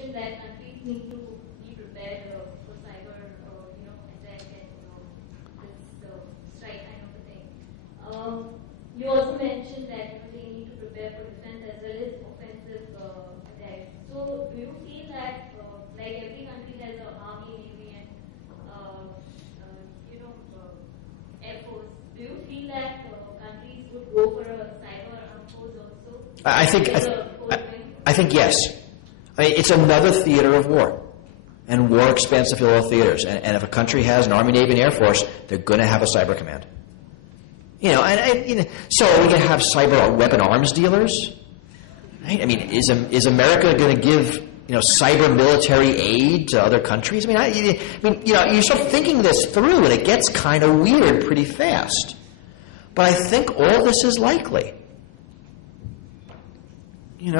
mentioned that countries need to be prepared for cyber, attack and this strike kind of a thing. You also mentioned that they need to prepare for defense as well as offensive attacks. So, do you feel that like every country has an army, navy, and air force? Do you feel that countries would go for a cyber armed force also? I think yes. I mean, it's another theater of war, and war expands to fill all theaters. And if a country has an army, navy, and air force, they're going to have a cyber command. So are we going to have cyber weapon arms dealers? Right? I mean, is America going to give cyber military aid to other countries? You start thinking this through, and it gets kind of weird pretty fast. But I think all this is likely.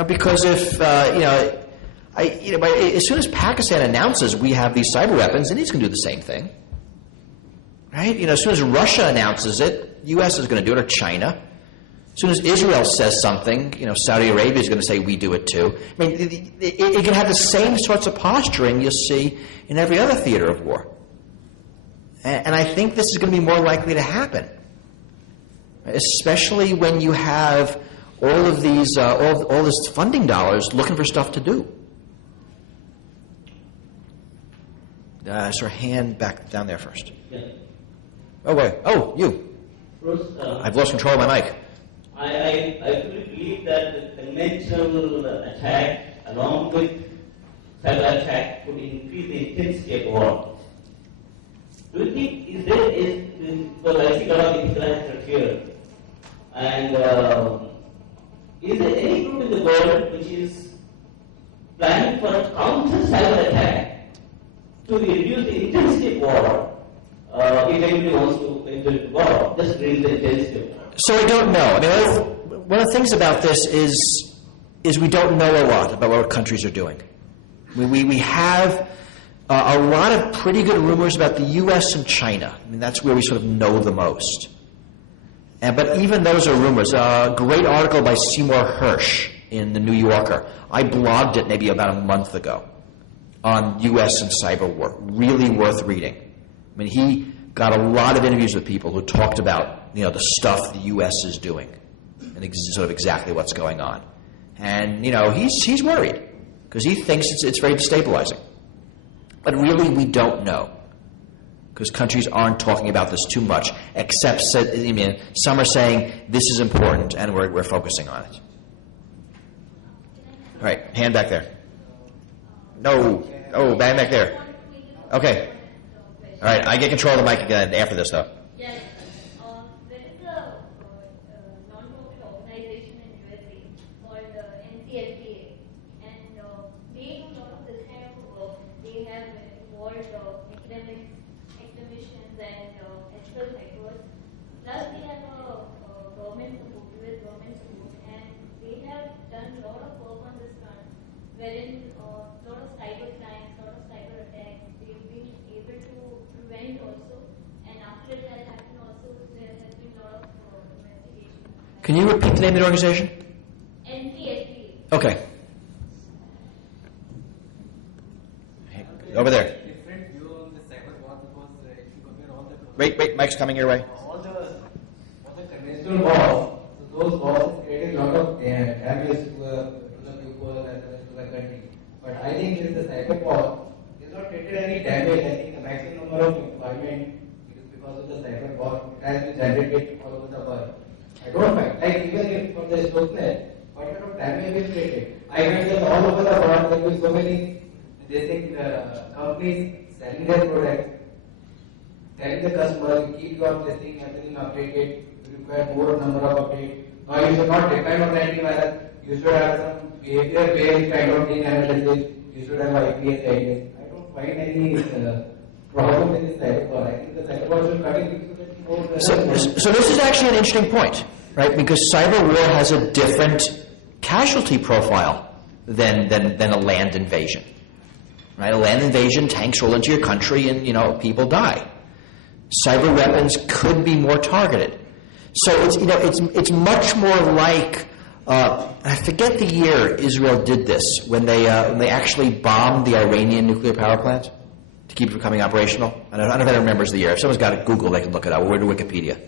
Because if as soon as Pakistan announces we have these cyber weapons, India's going to do the same thing, right? As soon as Russia announces it, U.S. is going to do it, or China. As soon as Israel says something, Saudi Arabia is going to say we do it too. I mean, it can have the same sorts of posturing you'll see in every other theater of war. And I think this is going to be more likely to happen, especially when you have all of these, all this funding dollars looking for stuff to do. Is her hand back down there first? Yeah. Oh, wait. Oh, you. First, I've lost control of my mic. I fully believe that the conventional attack along with cyber attack could increase the intensity of war. Do you think because I see a lot of infrastructure here, and is there any group in the world which is planning for a counter cyber attack to reduce the intensity of war? If anybody wants to enter war, just reduce the intensity of war. So I don't know. I mean, one of the things about this is we don't know a lot about what countries are doing. We have a lot of pretty good rumors about the U.S. and China. I mean, that's where we sort of know the most. But even those are rumors. A great article by Seymour Hersh in the New Yorker. I blogged it maybe about a month ago on U.S. and cyber war. Really worth reading. I mean, he got a lot of interviews with people who talked about the stuff the U.S. is doing and sort of exactly what's going on. And he's worried because he thinks it's very destabilizing. But really, we don't know because countries aren't talking about this too much. Except, some are saying this is important and we're focusing on it. All right, hand back there. No, hand back there. Okay. All right, I get control of the mic again after this, though. Yes. There is a non-profit organization in USA called NCLTA, and they do a lot of this kind of work. They have involved academics, academicians, and ethical hackers. Plus, they have a government support, US government support, and they have done a lot of work on this front, wherein a lot of cyber crimes, a lot of cyber attacks, they've been able to prevent also, and after that happened also, there has been a lot of investigation. Can you repeat the name of the organization? NCSTA. Okay. Over there. Different view on the cyber war because if you compare all the... Wait, Mike's coming your way. All the conventional wars, so those wars create a lot of damage to the people as well as to the country. But I think in the cyber war, it has not created any damage. I think the maximum number of employment is because of the cyber war. It has been generated all over the world. I don't mind. Like even if for the Stokenet, what kind of damage is created? I find that all over the world there will be so many companies selling their products, telling the customer, keep your testing, everything updated, you require more number of updates. Now you should not depend on the antivirus, you should have some behavior-based kind of thing analysis, you should have IPS ideas. I don't find any problem in this cyber. I think the cyber should continue to more. So this is actually an interesting point, right? Because cyber war has a different casualty profile than a land invasion. Right? A land invasion, tanks roll into your country and, people die. Cyber weapons could be more targeted. So it's much more like I forget the year Israel did this, when they actually bombed the Iranian nuclear power plant to keep it from becoming operational. I don't know if anyone remembers the year. If someone's got it, Google, they can look it up. We're to Wikipedia.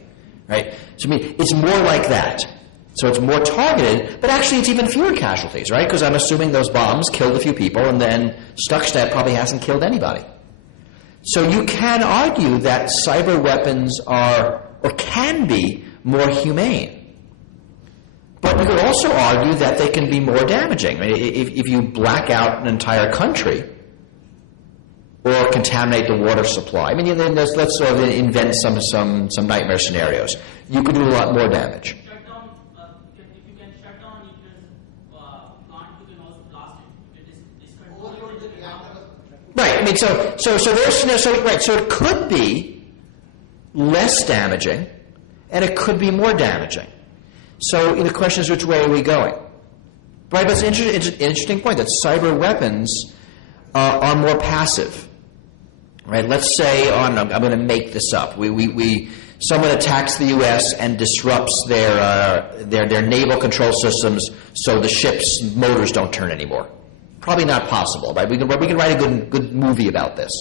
Right? So, I mean, it's more like that. So it's more targeted, but actually it's even fewer casualties, right? Because I'm assuming those bombs killed a few people, and then Stuxnet probably hasn't killed anybody. So you can argue that cyber weapons are, or can be, more humane. But you could also argue that they can be more damaging. I mean, if you black out an entire country or contaminate the water supply, I mean, then let's sort of invent some nightmare scenarios. You could do a lot more damage. Right. I mean, so it could be less damaging, and it could be more damaging. So the question is, which way are we going? Right. But it's an interesting point that cyber weapons are more passive. Right. Let's say, I'm going to make this up. Someone attacks the U.S. and disrupts their naval control systems, so the ship's motors don't turn anymore. Probably not possible, right? We can write a good movie about this,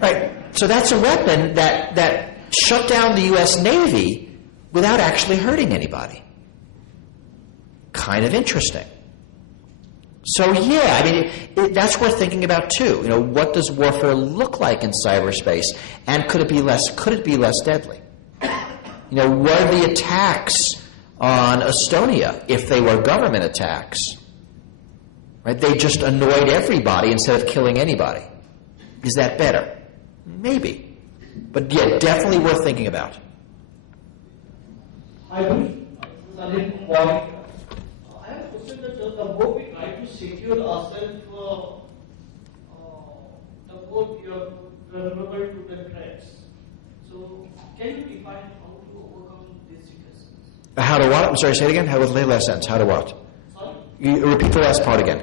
right? So that's a weapon that shut down the U.S. Navy without actually hurting anybody. Kind of interesting. So yeah, I mean that's worth thinking about too. What does warfare look like in cyberspace, and could it be less deadly? What are the attacks on Estonia if they were government attacks? Right? They just annoyed everybody instead of killing anybody. Is that better? Maybe. But yeah, definitely worth thinking about. I have a question that the more we try to secure ourselves, the more we are vulnerable to the threats. So, can you define how to overcome these situations? How to what? I'm sorry, say it again. How was the last sentence? How to what? Sorry? You repeat the last part again.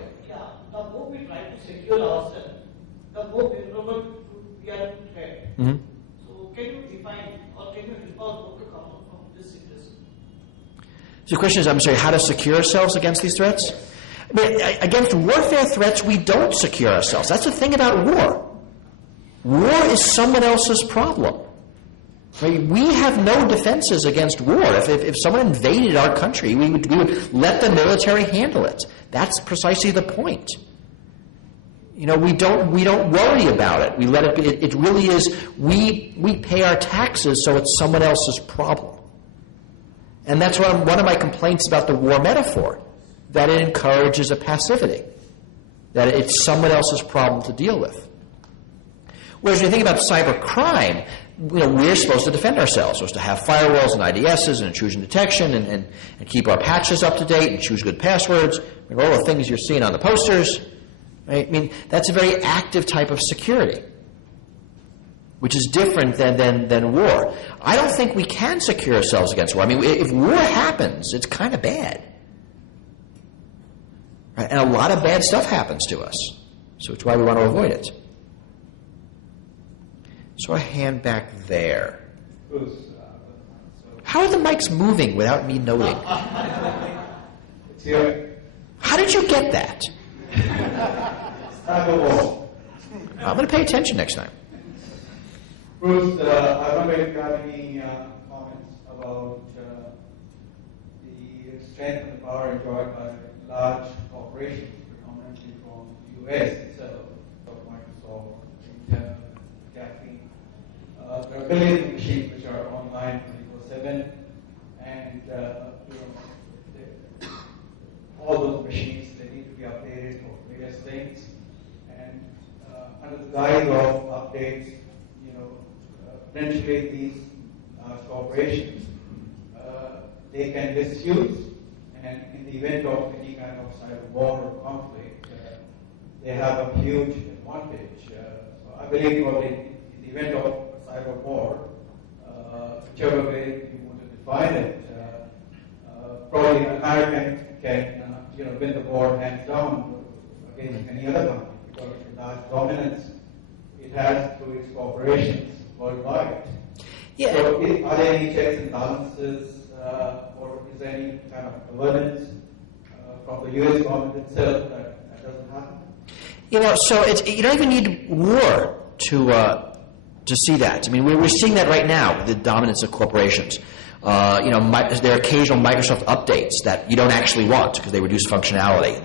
The more we try to secure ourselves, the more vulnerable we are to threat. Mm-hmm. So, can you define or can you help us to come out from this situation? So the question is, I'm sorry, how to secure ourselves against these threats? I mean, against warfare threats, we don't secure ourselves. That's the thing about war. War is someone else's problem. Right? We have no defenses against war. If someone invaded our country, we would let the military handle it. That's precisely the point. We don't worry about it. We let it be. It really is. We pay our taxes, so it's someone else's problem. And that's one of my complaints about the war metaphor, that it encourages a passivity, that it's someone else's problem to deal with. Whereas when you think about cyber crime, we're supposed to defend ourselves. We're supposed to have firewalls and IDSs and intrusion detection and keep our patches up to date and choose good passwords. All the things you're seeing on the posters. Right? I mean, that's a very active type of security, which is different than war. I don't think we can secure ourselves against war. I mean, if war happens, it's kind of bad. Right? And a lot of bad stuff happens to us. So it's why we want to avoid it. So a hand back there. How are the mics moving without me noting? It's here. How did you get that? Start the wall. I'm going to pay attention next time. Bruce, I wonder if you have any comments about the strength and power enjoyed by large corporations, predominantly from the US itself, Microsoft, Intel, Caffeine. There are billions of machines which are online 24/7, and all those machines, they need to be updated for various things. And under the guise of updates, eventually these corporations, they can misuse, and in the event of any kind of cyber war or conflict, they have a huge advantage. So I believe probably in the event of a cyber war, whichever way you want to define it, probably American can win the war hands down against any other country, because of the large dominance it has through its corporations worldwide. Yeah. So are there any checks and balances, or is is there any kind of governance from the US government itself that doesn't happen? So you don't even need war to see that. I mean, we're seeing that right now, the dominance of corporations. There are occasional Microsoft updates that you don't actually want because they reduce functionality.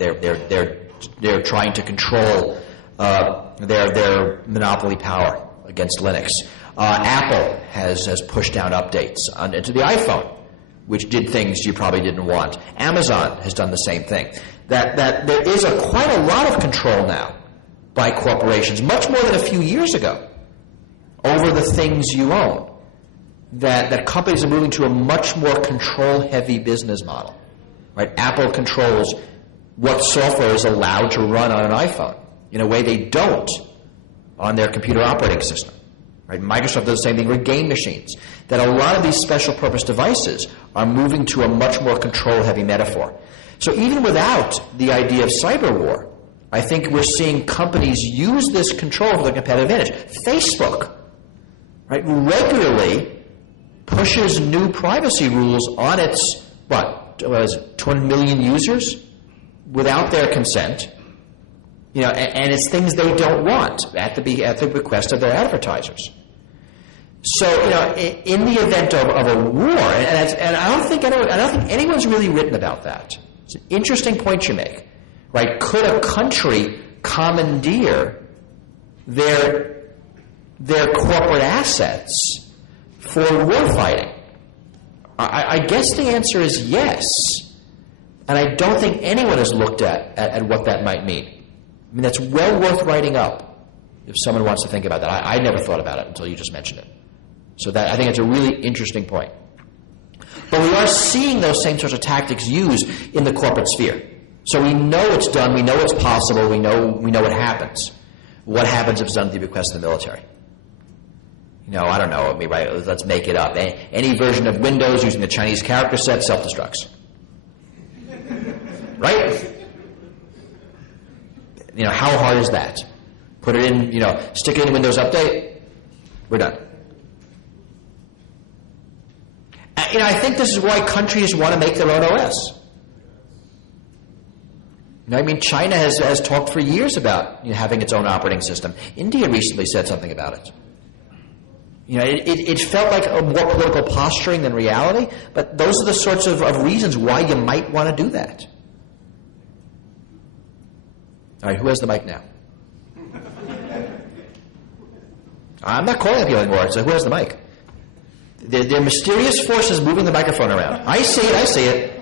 They're trying to control their monopoly power against Linux. Apple has pushed down updates into the iPhone, which did things you probably didn't want. Amazon has done the same thing. That there is quite a lot of control now by corporations, much more than a few years ago, over the things you own. That companies are moving to a much more control-heavy business model. Right? Apple controls what software is allowed to run on an iPhone in a way they don't on their computer operating system. Right? Microsoft does the same thing with game machines. That a lot of these special-purpose devices are moving to a much more control-heavy metaphor. So even without the idea of cyber war, I think we're seeing companies use this control for their competitive advantage. Facebook, right, regularly pushes new privacy rules on its, 200 million users without their consent, and it's things they don't want at the request of their advertisers. So, in the event of a war, and I don't think anyone's really written about that. It's an interesting point you make, right? Could a country commandeer their corporate assets for war fighting? I guess the answer is yes. And I don't think anyone has looked at what that might mean. I mean, that's well worth writing up if someone wants to think about that. I never thought about it until you just mentioned it. So I think it's a really interesting point. But we are seeing those same sorts of tactics used in the corporate sphere. So we know it's done, we know it's possible, we know what happens. What happens if it's done at the request of the military? I don't know. Right? Let's make it up. Any version of Windows using the Chinese character set self-destructs. Right? How hard is that? Put it in, stick it in Windows Update. We're done. I think this is why countries want to make their own OS. China has talked for years about having its own operating system. India recently said something about it. It felt like a more political posturing than reality, but those are the sorts of reasons why you might want to do that. All right, who has the mic now? I'm not calling people anymore, so who has the mic? There are mysterious forces moving the microphone around. I see it.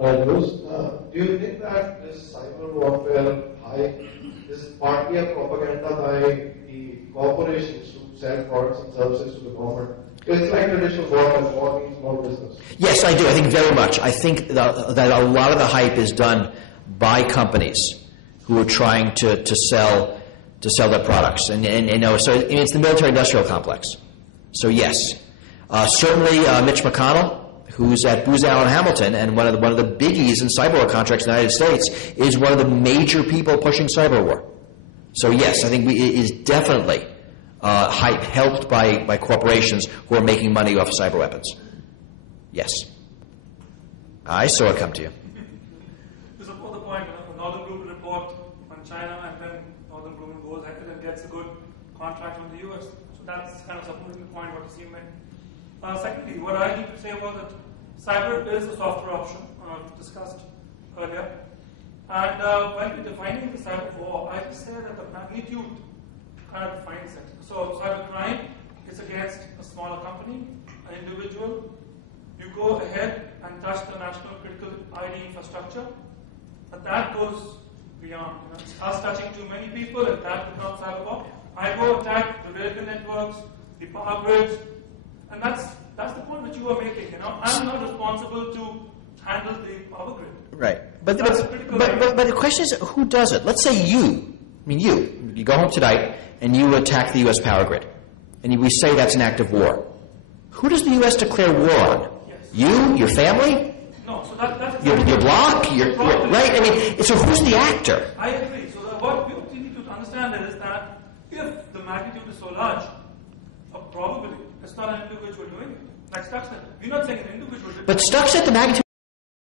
Do you think that this cyber warfare hype is partly a propaganda by the corporations to sell products and services to the government? It's like traditional warfare, war means more business. Yes, I do. I think very much. I think that a lot of the hype is done by companies who are trying to sell their products, so it's the military-industrial complex. So yes, certainly Mitch McConnell, who's at Booz Allen Hamilton, and one of the biggies in cyber war contracts in the United States, is one of the major people pushing cyber war. So yes, I think it is definitely hype helped by corporations who are making money off of cyber weapons. Yes. I saw it come to you. To support the point, the Northern Group report on China, and then Northern Group goes ahead and gets a good contract from the US. So that's kind of supporting the point what you made. Secondly, what I need to say was that cyber is a software option discussed earlier. And when we're defining the cyber war, I would say that the magnitude kind of defines it. So cyber crime is against a smaller company, an individual. You go ahead and touch the national critical ID infrastructure, but that goes beyond. It's us touching too many people, and that becomes cyber war. I go attack the railway networks, the power grids, and that's the point that you are making. I'm not responsible to handle the power grid. Right, but the question is, who does it? Let's say you go home tonight and you attack the U.S. power grid, and we say that's an act of war. Who does the U.S. declare war on? Yes. You, your family, no. So that's your block, right? So who's the actor? I agree. So what we need to understand is that if the magnitude is so large, probably it's not an individual doing it. like Stuxnet. We're not saying an individual did. But Stuxnet, the magnitude